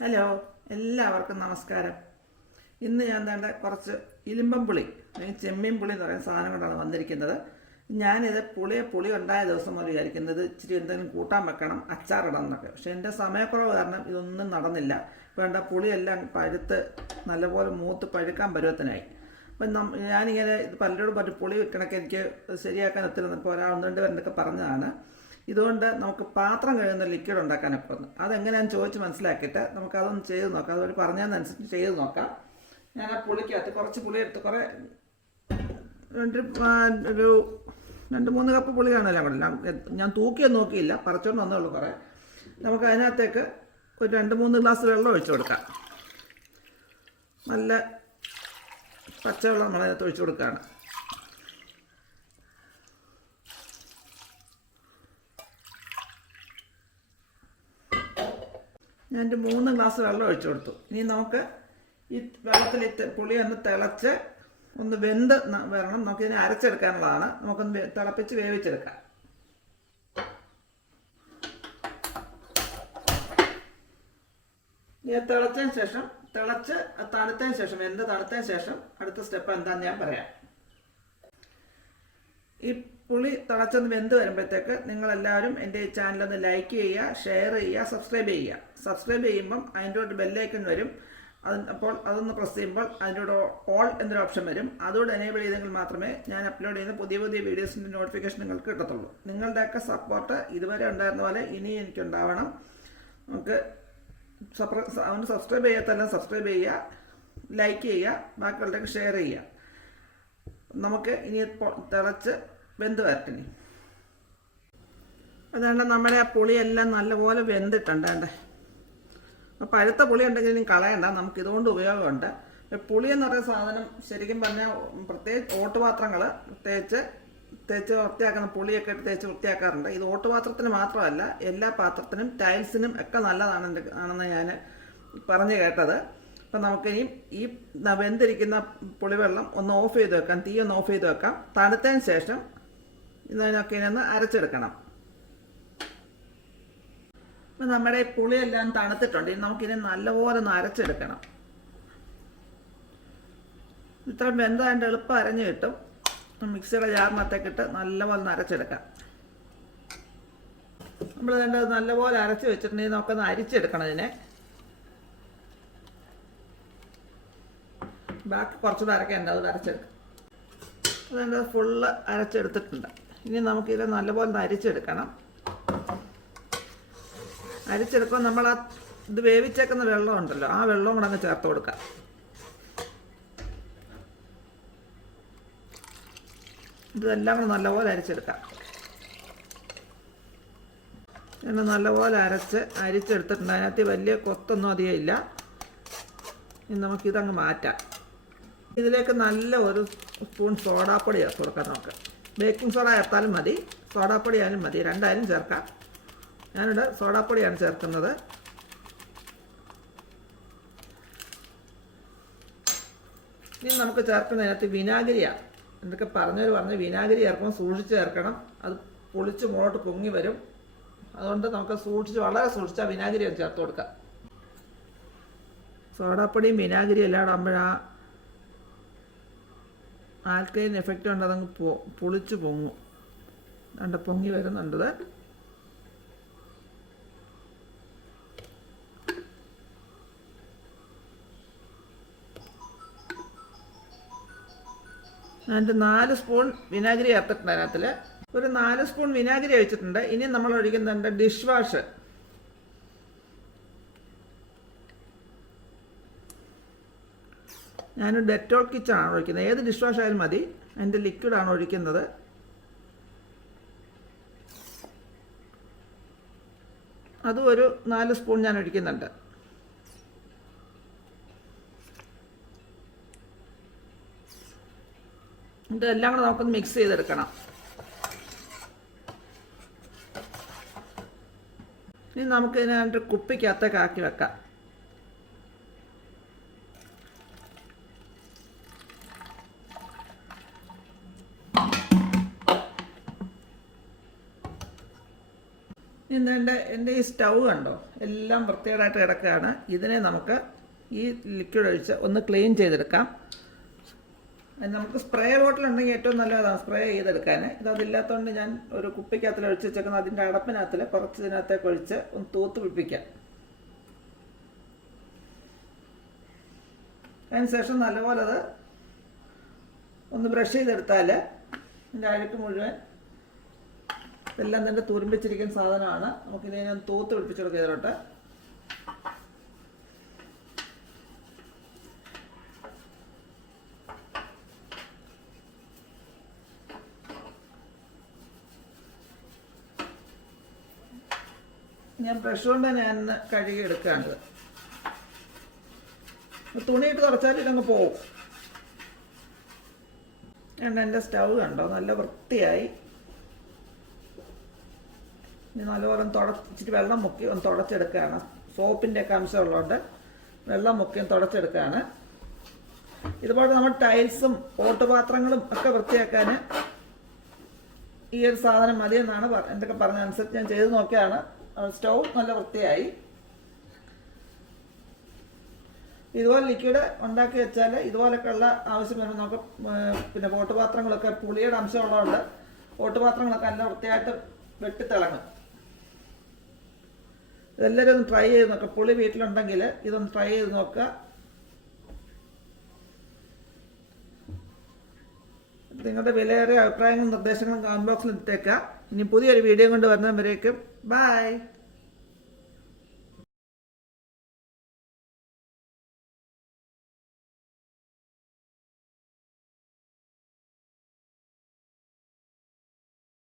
Hello എല്ലാവർക്കും നമസ്കാരം. ഇന്ന് ഞാൻ വേണ്ട കുറച്ച് ഇലിമ്പം പുളി അല്ലെങ്കിൽ ചെമ്മീൻ പുളി എന്ന് പറയുന്ന സാധനം കൊണ്ടാണ് വന്നിരിക്കുന്നത്. ഞാനിത് പുളിയെ പുളി ഉണ്ടായ ദിവസം മുതൽ വിചാരിക്കുന്നത് ഇച്ചിരി എന്തെങ്കിലും കൂട്ടാൻ വെക്കണം അച്ചാറിടണം എന്നൊക്കെ. പക്ഷേ എന്റെ സമയക്കുറവ് കാരണം ഇതൊന്നും നടന്നില്ല. വേണ്ട പുളിയെല്ലാം പഴുത്ത് നല്ലപോലെ മൂത്ത് പഴുക്കാൻ പരുവത്തിനായി. അപ്പം നം ഞാനിങ്ങനെ പലരോടും പറഞ്ഞു പുളി വെക്കണമൊക്കെ എനിക്ക് ശരിയാക്കാൻ ഒത്തിരുന്നപ്പോൾ ഒരാൾ ഒന്ന് രണ്ട് പേരെന്നൊക്കെ പറഞ്ഞതാണ്. ഇതുകൊണ്ട് നമുക്ക് പാത്രം കഴുകുന്ന ലിക്വിഡ് ഉണ്ടാക്കാനൊക്കെ വന്നു അതെങ്ങനെയാണെന്ന് ചോദിച്ച് മനസ്സിലാക്കിയിട്ട് നമുക്കതൊന്ന് ചെയ്ത് നോക്കാം. അതുപോലെ പറഞ്ഞതിനനുസരിച്ച് ചെയ്ത് നോക്കാം. ഞാൻ ആ പുളിക്കകത്ത് കുറച്ച് പുളി എടുത്ത് കുറേ രണ്ട് ഒരു രണ്ട് മൂന്ന് കപ്പ് പുളി കാണുമല്ലോ അവിടെ. ഞാൻ തൂക്കിയൊന്നും നോക്കിയില്ല. പറിച്ചോണ്ട് വന്നേ ഉള്ളൂ കുറേ. നമുക്ക് അതിനകത്തേക്ക് ഒരു രണ്ട് മൂന്ന് ഗ്ലാസ് വെള്ളം ഒഴിച്ചു കൊടുക്കാം. നല്ല പച്ചവെള്ളം നമ്മളതിനകത്ത് ഒഴിച്ചു കൊടുക്കുകയാണ്. ഞാൻ ഒരു മൂന്ന് ഗ്ലാസ് വെള്ളം ഒഴിച്ചു കൊടുത്തു. ഇനി നമുക്ക് ഈ വെള്ളത്തിൽ പുളി ഒന്ന് തിളച്ച് ഒന്ന് വെന്ത് വരണം. നമുക്ക് ഇതിനെ അരച്ചെടുക്കാനുള്ളതാണ്. നമുക്കൊന്ന് തിളപ്പിച്ച് വേവിച്ചെടുക്കാം. ഇത് തിളച്ചതിന് ശേഷം തിളച്ച് തണുത്തതിന് ശേഷം എന്ത് തണുത്തതിന് ശേഷം അടുത്ത സ്റ്റെപ്പ് എന്താണെന്ന് ഞാൻ പറയാം. ഈ പുളി തിളച്ചൊന്ന് വെന്ത് വരുമ്പോഴത്തേക്ക് നിങ്ങളെല്ലാവരും എന്റെ ചാനലൊന്ന് ലൈക്ക് ചെയ്യുക ഷെയർ ചെയ്യുക സബ്സ്ക്രൈബ് ചെയ്യുക. സബ്സ്ക്രൈബ് ചെയ്യുമ്പം അതിന്റെ ഒരു ബെല്ലൈക്കൺ വരും. അത് അപ്പോൾ അതൊന്ന് പ്രസ് ചെയ്യുമ്പോൾ അതിന്റെ കൂടെ ഓൾ എന്നൊരു ഓപ്ഷൻ വരും. അതുകൂടെ എനേബിൾ ചെയ്തെങ്കിൽ മാത്രമേ ഞാൻ അപ്ലോഡ് ചെയ്യുന്ന പുതിയ പുതിയ വീഡിയോസിന്റെ നോട്ടിഫിക്കേഷൻ നിങ്ങൾക്ക് കിട്ടത്തുള്ളൂ. നിങ്ങളുടെയൊക്കെ സപ്പോർട്ട് ഇതുവരെ ഉണ്ടായിരുന്ന പോലെ ഇനി എനിക്കുണ്ടാവണം. നമുക്ക് അവന് സബ്സ്ക്രൈബ് ചെയ്യാത്തെല്ലാം സബ്സ്ക്രൈബ് ചെയ്യുക ലൈക്ക് ചെയ്യുക ബാക്കിയുള്ളവർക്ക് ഷെയർ ചെയ്യുക. നമുക്ക് ഇനി തിളച്ച് വെന്ത് വരട്ടിനി. അതുകൊണ്ട് നമ്മുടെ ആ പുളിയെല്ലാം നല്ലപോലെ വെന്തിട്ടുണ്ട് വേണ്ടേ അപ്പോൾ പഴുത്ത പുളി ഉണ്ടെങ്കിൽ ഇനി കളയണ്ട. നമുക്ക് ഇതുകൊണ്ട് ഉപയോഗമുണ്ട്. പുളി എന്ന് പറയുന്ന സാധനം ശരിക്കും പറഞ്ഞാൽ പ്രത്യേകിച്ച് ഓട്ടുപാത്രങ്ങൾ പ്രത്യേകിച്ച് തേച്ച് വൃത്തിയാക്കുന്ന പുളിയൊക്കെ ഇട്ട് തേച്ച് വൃത്തിയാക്കാറുണ്ട്. ഇത് ഓട്ടുപാത്രത്തിന് മാത്രമല്ല എല്ലാ പാത്രത്തിനും ടൈൽസിനും ഒക്കെ നല്ലതാണ് ആണെന്ന് ഞാൻ പറഞ്ഞു കേട്ടത്. അപ്പം നമുക്കിനി ഈ വെന്തിരിക്കുന്ന പുളിവെള്ളം ഒന്ന് ഓഫ് ചെയ്ത് വെക്കാം. തീ ഒന്ന് ഓഫ് ചെയ്ത് വെക്കാം. തണുത്തതിന് ശേഷം ഇതിനൊക്കെ ഒന്ന് അരച്ചെടുക്കണം. അപ്പം നമ്മുടെ പുളിയെല്ലാം തണുത്തിട്ടുണ്ട്. ഇനി നമുക്കിനി നല്ലപോലെ ഒന്ന് അരച്ചെടുക്കണം. ഇത്ര വെന്തതിന്റെ എളുപ്പം അരഞ്ഞു കിട്ടും. മിക്സിയുടെ ജാറിനകത്തേക്ക് ഇട്ട് നല്ലപോലെ ഒന്ന് അരച്ചെടുക്കാം. നമ്മൾ വേണ്ടത് നല്ലപോലെ അരച്ച് വെച്ചിട്ടുണ്ടെങ്കിൽ നമുക്കൊന്ന് അരിച്ചെടുക്കണം ഇതിനെ. ബാക്കി കുറച്ചുകൂടെ അരക്കേണ്ട അത് അരച്ചെടുക്കാം. അതുകൊണ്ട് ഫുള്ള് അരച്ചെടുത്തിട്ടുണ്ട്. ഇനി നമുക്കിത് നല്ലപോലെ അരിച്ചെടുക്കണം. അരിച്ചെടുക്കുമ്പോൾ നമ്മൾ ആ ഇത് വേവിച്ചേക്കുന്ന വെള്ളം ഉണ്ടല്ലോ ആ വെള്ളവും കൂടെ അങ്ങ് ചേർത്ത് കൊടുക്കാം. ഇതെല്ലാം കൂടെ നല്ലപോലെ അരിച്ചെടുക്കാം. എന്നിട്ട് നല്ലപോലെ അരച്ച് അരിച്ചെടുത്തിട്ടുണ്ട്. അതിനകത്ത് വലിയ കൊത്തൊന്നും അധികം ഇല്ല. ഇനി നമുക്കിതങ്ങ് മാറ്റാം. ഇതിലേക്ക് നല്ല ഒരു സ്പൂൺ സോഡാപ്പൊടി ചേർത്ത് കൊടുക്കാം നമുക്ക്. ബേക്കിംഗ് സോഡ ചേർത്താലും മതി. സോഡാപ്പൊടി ആയാലും മതി. രണ്ടായാലും ചേർക്കാം. ഞാനിവിടെ സോഡാപ്പൊടിയാണ് ചേർക്കുന്നത്. ഇനി നമുക്ക് ചേർക്കുന്നതിനകത്ത് വിനാഗിരിയാണ് എന്തൊക്കെ പറഞ്ഞവർ പറഞ്ഞ് വിനാഗിരി ചേർക്കുമ്പോൾ സൂക്ഷിച്ച് ചേർക്കണം. അത് പൊളിച്ച് മുകളോട്ട് പൊങ്ങി വരും. അതുകൊണ്ട് നമുക്ക് സൂക്ഷിച്ച് വളരെ സൂക്ഷിച്ചാൽ വിനാഗിരി ചേർത്ത് കൊടുക്കാം. സോഡാപ്പൊടിയും വിനാഗിരിയും എല്ലാം ഇടുമ്പോഴാ ആൽക്കൈൻ എഫക്റ്റ് ഉണ്ട് അതങ്ങ് പൊ പൊളിച്ച് പൊങ്ങും. കണ്ട പൊങ്ങി വരുന്നുണ്ടത് അതിന്റെ നാല് സ്പൂൺ വിനാഗിരി ചേർത്തിട്ടുണ്ട് അതിനകത്തിൽ ഒരു നാല് സ്പൂൺ വിനാഗിരി ഒഴിച്ചിട്ടുണ്ട്. ഇനി നമ്മൾ ഒഴിക്കുന്നുണ്ട് ഡിഷ് വാഷ്. ഞാൻ ഡെറ്റോൾ കിച്ചാണ് ഒഴിക്കുന്നത്. ഏത് ഡിഷ് വാഷ് ആയാലും മതി അതിന്റെ ലിക്വിഡാണ് ഒഴിക്കുന്നത്. അതും ഒരു നാല് സ്പൂൺ ഞാൻ ഒഴിക്കുന്നുണ്ട്. ഇതെല്ലാം കൂടെ നമുക്കൊന്ന് മിക്സ് ചെയ്തെടുക്കണം. ഇനി നമുക്ക് ഇതിനകത്ത് കുപ്പിക്കകത്തേക്ക് ആക്കി വെക്കാം. ഇന്ന് എന്റെ ഈ സ്റ്റൗ കണ്ടോ? എല്ലാം വൃത്തികേടായിട്ട് കിടക്കുകയാണ്. ഇതിനെ നമുക്ക് ഈ ലിക്വിഡ് ഒഴിച്ച് ഒന്ന് ക്ലീൻ ചെയ്തെടുക്കാം. നമുക്ക് സ്പ്രേ ബോട്ടിൽ ഉണ്ടെങ്കിൽ ഏറ്റവും നല്ലതാണ് സ്പ്രേ ചെയ്തെടുക്കാൻ. ഇത് അതില്ലാത്തതുകൊണ്ട് ഞാൻ ഒരു കുപ്പിക്കകത്തിൽ ഒഴിച്ച് വെച്ചേക്കുന്ന അതിന്റെ അടപ്പിനകത്തിൽ കുറച്ച് ഇതിനകത്തേക്ക് ഒഴിച്ച് ഒന്ന് തൂത്ത് പിടിപ്പിക്കാം. അതിനുശേഷം നല്ലപോലെ അത് ഒന്ന് ബ്രഷ് ചെയ്തെടുത്താൽ എന്റെ അഴുക്ക് മുഴുവൻ ഇതെല്ലാം തന്നെ തുരുമ്പിച്ചിരിക്കുന്ന സാധനമാണ്. നമുക്കിതിനെ ഞാൻ തൂത്ത് പിടിപ്പിച്ചെടുക്കുക ഇതിലോട്ട്. ഞാൻ ബ്രഷ് കൊണ്ട് ഞാൻ കഴുകി എടുക്കാണ്ട്. തുണിയിട്ട് തുടച്ചാൽ ഇതങ്ങ് പോവും. എണ്ണ എന്റെ സ്റ്റൗ കണ്ടോ? നല്ല വൃത്തിയായി. ഇനി നല്ലപോലെ തുടച്ചിട്ട് വെള്ളം മുക്കി ഒന്ന് തുടച്ചെടുക്കുകയാണ്. സോപ്പിന്റെ ഒക്കെ അംശം ഉള്ളതുകൊണ്ട് വെള്ളം മുക്കി ഒന്ന് തുടച്ചെടുക്കുകയാണ്. ഇതുപോലെ നമ്മൾ ടൈൽസും ഓട്ടുപാത്രങ്ങളും ഒക്കെ വൃത്തിയാക്കാൻ ഈ ഒരു സാധനം മതി എന്നാണ് എന്തൊക്കെ പറഞ്ഞ അനുസരിച്ച് ഞാൻ ചെയ്ത് നോക്കിയാണ്. സ്റ്റൗ നല്ല വൃത്തിയായി. ഇതുപോലെ ലിക്വിഡ് ഉണ്ടാക്കി വെച്ചാൽ ഇതുപോലൊക്കെയുള്ള ആവശ്യം വരുമ്പോൾ നമുക്ക് പിന്നെ ഓട്ടുപാത്രങ്ങളൊക്കെ പുളിയുടെ അംശം ഉള്ളതുകൊണ്ട് ഓട്ടുപാത്രങ്ങളൊക്കെ നല്ല വൃത്തിയായിട്ട് വെട്ടിത്തിളങ്ങും. ഇതെല്ലാവരും ഒന്ന് ട്രൈ ചെയ്ത് നോക്കുക പുളി വീട്ടിലുണ്ടെങ്കിൽ ഇതൊന്ന് ട്രൈ ചെയ്ത് നോക്കുക നിങ്ങളുടെ വിലയേറിയ അഭിപ്രായങ്ങളും നിർദ്ദേശങ്ങളും കമന്റ് ബോക്സിൽ ഇട്ടേക്കാം. ഇനി പുതിയൊരു വീഡിയോ കൊണ്ട് വരുന്നവരേക്കും ബൈ